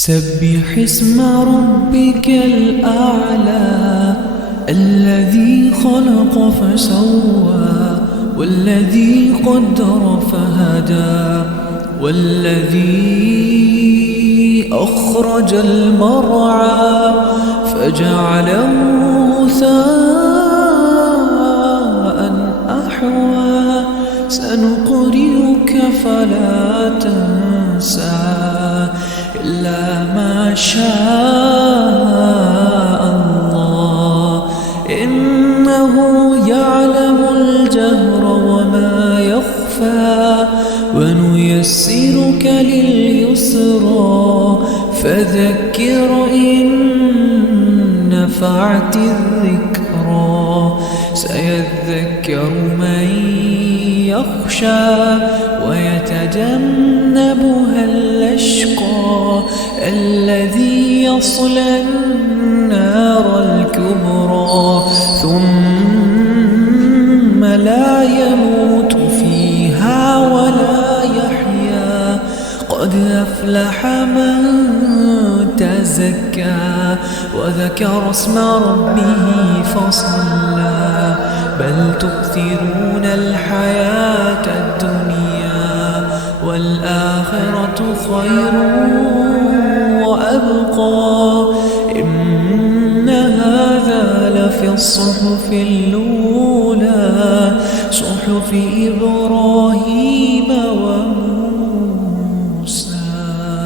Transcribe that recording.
سبح اسم ربك الأعلى الذي خلق فسوى والذي قدر فهدى والذي أخرج المرعى فجعله غثاء أحوى سنقرئك فلا تنسى إلا ما شاء الله إنه يعلم الجهر وما يخفى ونيسرك لليسرى فذكر إن نفعت الذكرى سيذكر من يخشى ويتجنبها الأشقى الذي يصلى النار الكبرى ثم لا يموت فيها ولا يحيا قد أفلح من تزكى وذكر اسم ربه فصلى بل تؤثرون الحياة الدنيا والآخرة خير وأبقى إن هذا لفي الصحف الأولى صحف إبراهيم